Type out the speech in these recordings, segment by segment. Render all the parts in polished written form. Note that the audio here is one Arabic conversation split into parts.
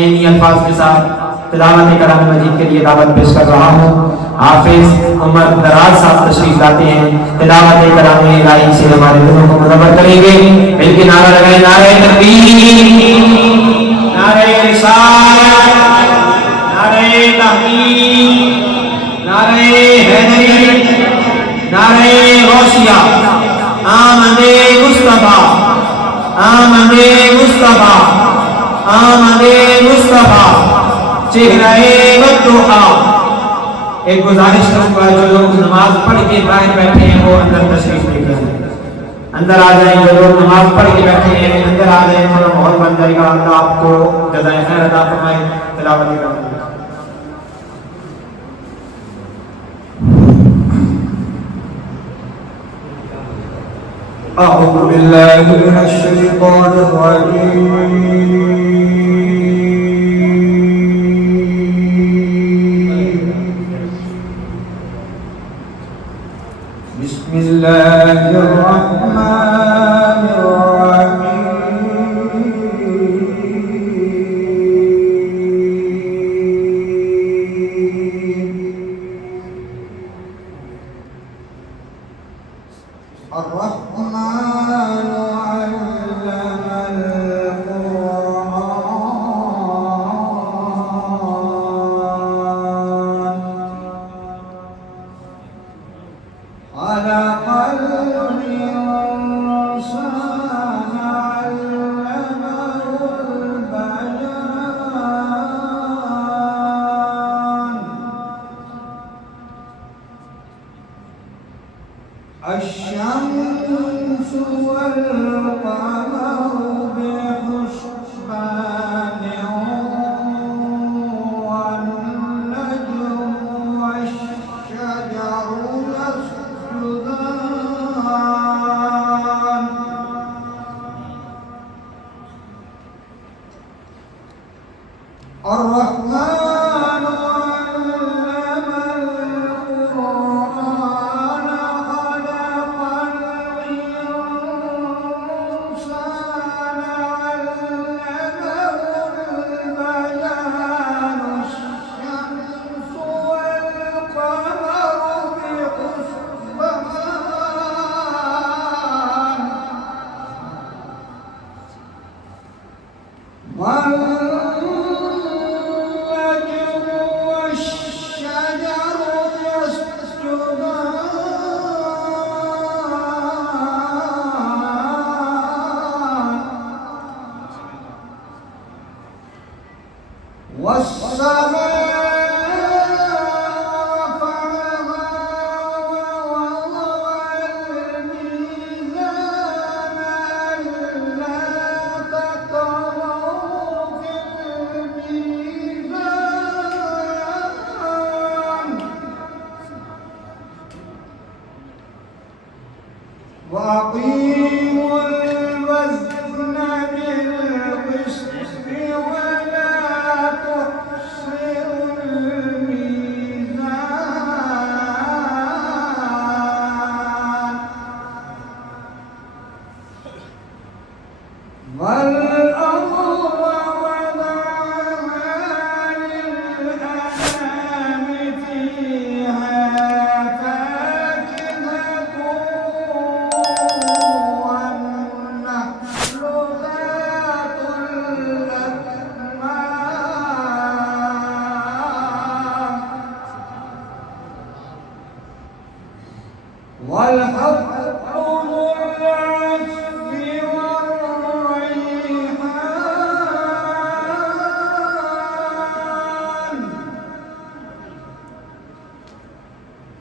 मैं इन्हीं अल्फाज के साथ तिलावत कलाम मजीद के लिए दावत पेश कर रहा हूँ। हाफिज उमर दराज साहब तशरीफ लाते हैं, तिलावत कलाम इलाही से हमारे दिलों को मुनव्वर करेंगे। मिलके नारा लगाए, नारे तकबीर, नारे रिसालत, नारे तहकीक, नारे हैदरी, नारे गौसिया। आमदे मुस्तफा, आमदे मुस्तफा, आमदे मुस्तफा, चेहरे बद्दुहा। एक गुजारिश करूंगा, जो लोग नमाज पढ़ के बाहर बैठे हैं वो अंदर तशरीफ लेकर अंदर आ जाए। जो लोग नमाज पढ़ के बैठे हैं अंदर आ जाए, थोड़ा माहौल बन जाएगा। अल्लाह आपको जज़ाए खैर अता फरमाए। तिलावत करें। अऊज़ु बिल्लाहि मिनश शैतानिर रजीम। बिस्मिल्लाहिर रहमानिर रहीम। अर्रहमानु अल्लमल कुरआन, खलक़ल इंसान अल्लमहुल बयान। अश्शम्सु वल क़मरु बिहुस्बान, वन नज्मु वश्शजरु यस्जुदान। अर्रहमानु अल्लमल कुरआन, खलक़ल इंसान अल्लमहुल बयान। अश्शम्सु वल क़मरु बिहुस्बान, वन नज्मु वश्शजरु यस्जुदान। वस्समाअ रफ़अहा ववضअल मीज़ान, अल्ला ततग़ाव फ़िल मीज़ान। वअक़ीमुल वज़्न बिल-क़िस्ति वला तुख़्सिरुल मीज़ान। वल-अर्ज़ वضعها للأنام فيها فاكهة والنخل ذات الأكمام، والحب ذو العصف والريحان.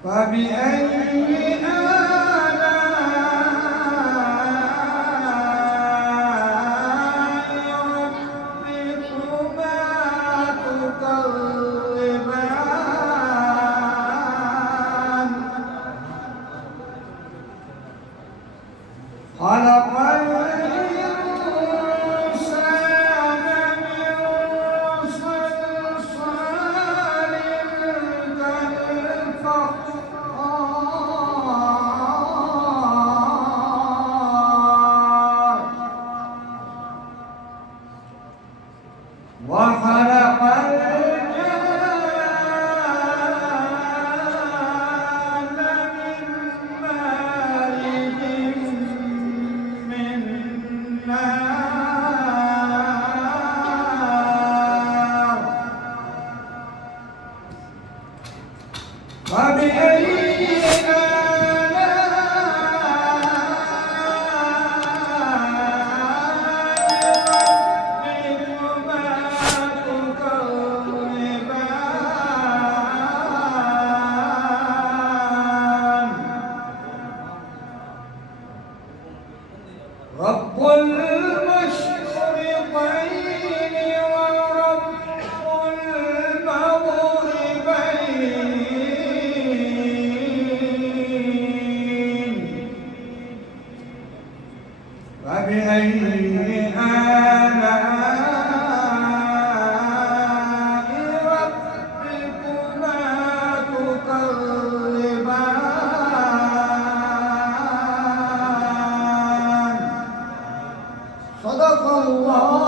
فبأي آلاء ربكما تكذبان؟ خلق الإنسان من صلصال كالفخار، وخلق فبأي آلاء ربكما تكذبان صدق الله